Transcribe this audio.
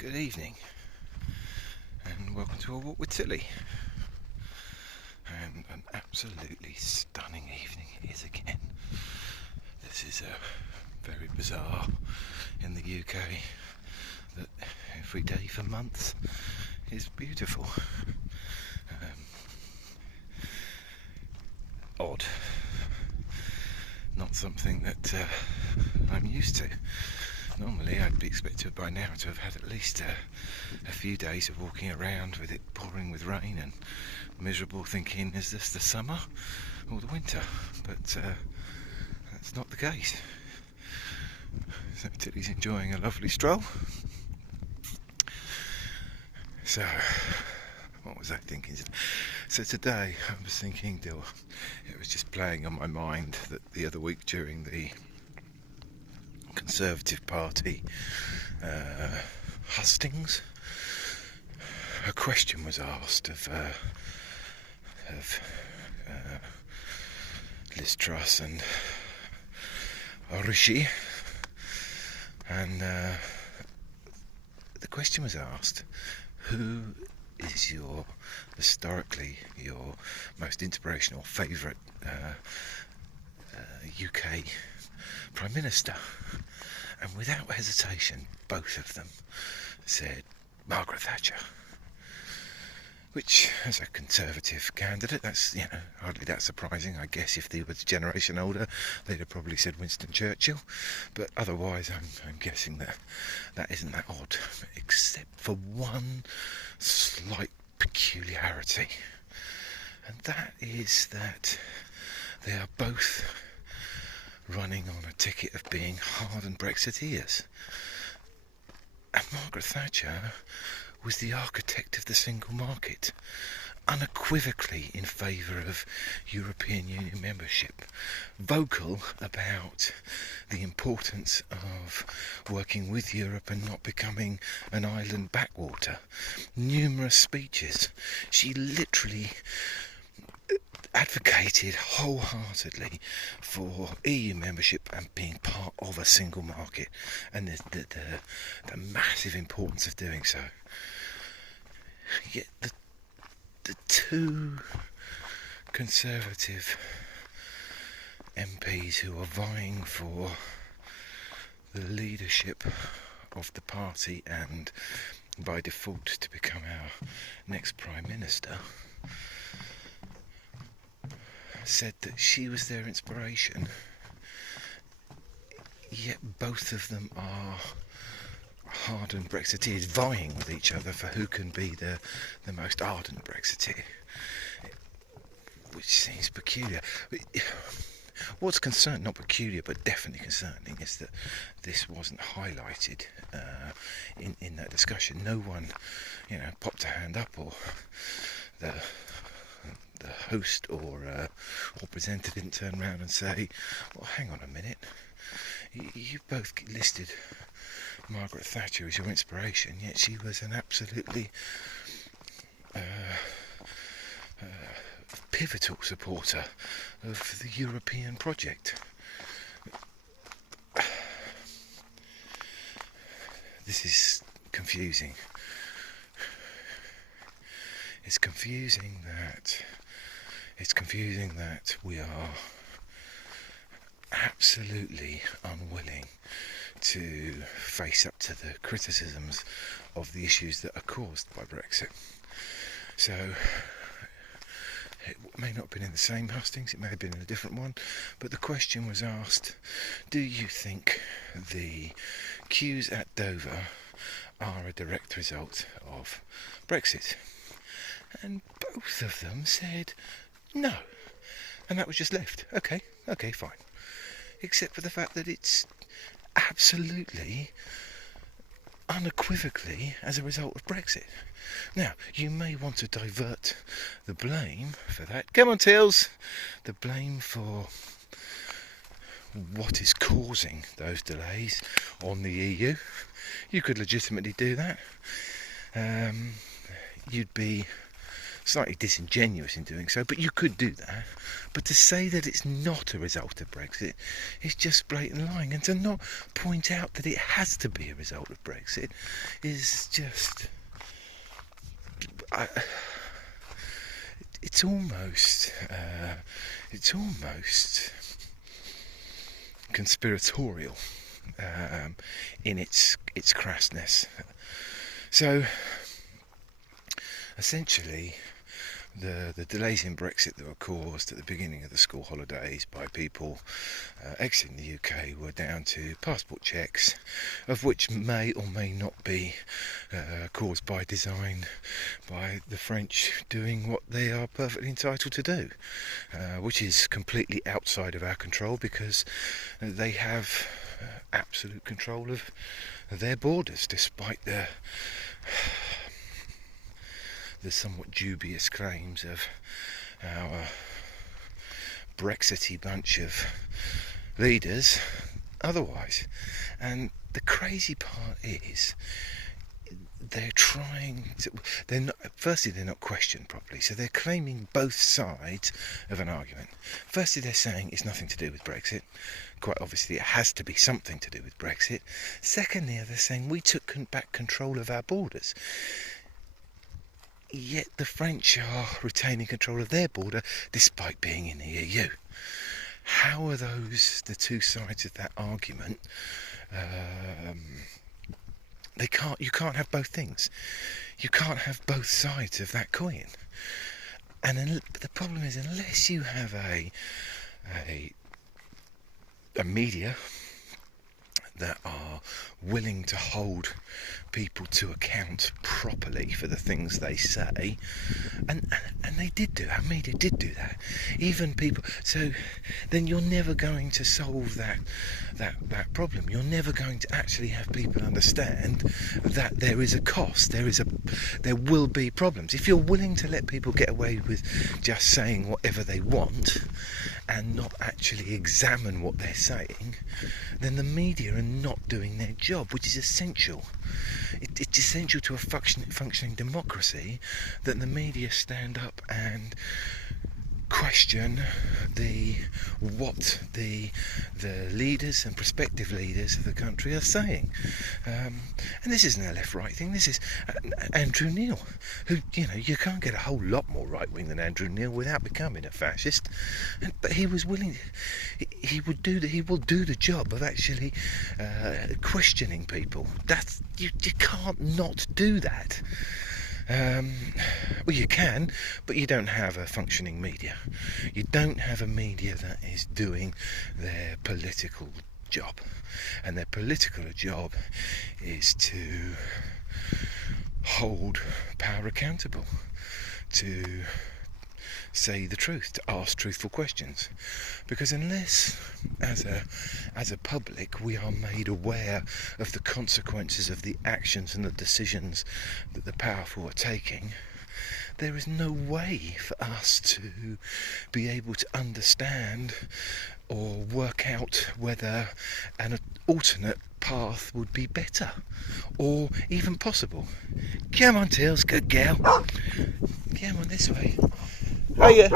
Good evening, and welcome to A Walk with Tilly. And an absolutely stunning evening it is again. This is very bizarre in the UK that every day for months is beautiful. Odd. Not something that I'm used to. Normally I'd be expected by now to have had at least a few days of walking around with it pouring with rain and miserable, thinking, is this the summer or the winter? But that's not the case. So Tilly's enjoying a lovely stroll. So what was I thinking? So today I was thinking, it was just playing on my mind that the other week during the Conservative Party hustings, a question was asked of Liz Truss and Rishi, and the question was asked, who is historically your most inspirational favourite UK Prime Minister? And without hesitation, both of them said Margaret Thatcher. Which, as a Conservative candidate, that's hardly that surprising. I guess if they were a generation older, they'd have probably said Winston Churchill. But otherwise, I'm guessing that isn't that odd, except for one slight peculiarity, and that is that they are both running on a ticket of being hardened Brexiteers. And Margaret Thatcher was the architect of the single market, unequivocally in favour of European Union membership, vocal about the importance of working with Europe and not becoming an island backwater. Numerous speeches. She literally advocated wholeheartedly for EU membership and being part of a single market, and the massive importance of doing so. Yet the two Conservative MPs who are vying for the leadership of the party and by default to become our next Prime Minister said that she was their inspiration, yet both of them are hardened Brexiteers vying with each other for who can be the most ardent Brexiteer, which seems peculiar. What's not peculiar but definitely concerning, is that this wasn't highlighted in that discussion. No one popped a hand up, or the host or presenter didn't turn around and say, well, hang on a minute, you both listed Margaret Thatcher as your inspiration, yet she was an absolutely pivotal supporter of the European project. This is confusing. It's confusing that we are absolutely unwilling to face up to the criticisms of the issues that are caused by Brexit. So it may not have been in the same hustings, it may have been in a different one, but the question was asked, do you think the queues at Dover are a direct result of Brexit? And both of them said no. And that was just left. Okay, fine. Except for the fact that it's absolutely, unequivocally as a result of Brexit. Now, you may want to divert the blame for that. Come on, Tills! The blame for what is causing those delays on the EU. You could legitimately do that. You'd be slightly disingenuous in doing so, but you could do that. But to say that it's not a result of Brexit is just blatant lying, and to not point out that it has to be a result of Brexit is just... It's almost conspiratorial in its crassness. So essentially, the delays in Brexit that were caused at the beginning of the school holidays by people exiting the UK were down to passport checks, of which may or may not be caused by design by the French doing what they are perfectly entitled to do, which is completely outside of our control, because they have absolute control of their borders, despite the somewhat dubious claims of our Brexity bunch of leaders otherwise. And the crazy part is they're not questioned properly, so they're claiming both sides of an argument. Firstly, they're saying it's nothing to do with Brexit. Quite obviously it has to be something to do with Brexit. Secondly, they're saying we took back control of our borders. Yet the French are retaining control of their border despite being in the EU. How are those the two sides of that argument? You can't have both things. You can't have both sides of that coin. And the problem is, unless you have a media that are willing to hold people to account properly for the things they say, and they did do, our media did do that, even people, so then you're never going to solve that problem. You're never going to actually have people understand that there is a cost, there will be problems. If you're willing to let people get away with just saying whatever they want and not actually examine what they're saying, then the media are not doing their job, which is essential. It's essential to a functioning democracy that the media stand up and question what the leaders and prospective leaders of the country are saying. And this isn't a left-right thing. This is Andrew Neil, who, you can't get a whole lot more right-wing than Andrew Neil without becoming a fascist. But he was willing. He will do the job of actually questioning people. That's you can't not do that. Well, you can, but you don't have a functioning media. You don't have a media that is doing their political job. And their political job is to hold power accountable, to say the truth, to ask truthful questions. Because unless, as a public, we are made aware of the consequences of the actions and the decisions that the powerful are taking, there is no way for us to be able to understand or work out whether an alternate path would be better or even possible. Come on, Tails, good girl. Come on this way. Hiya.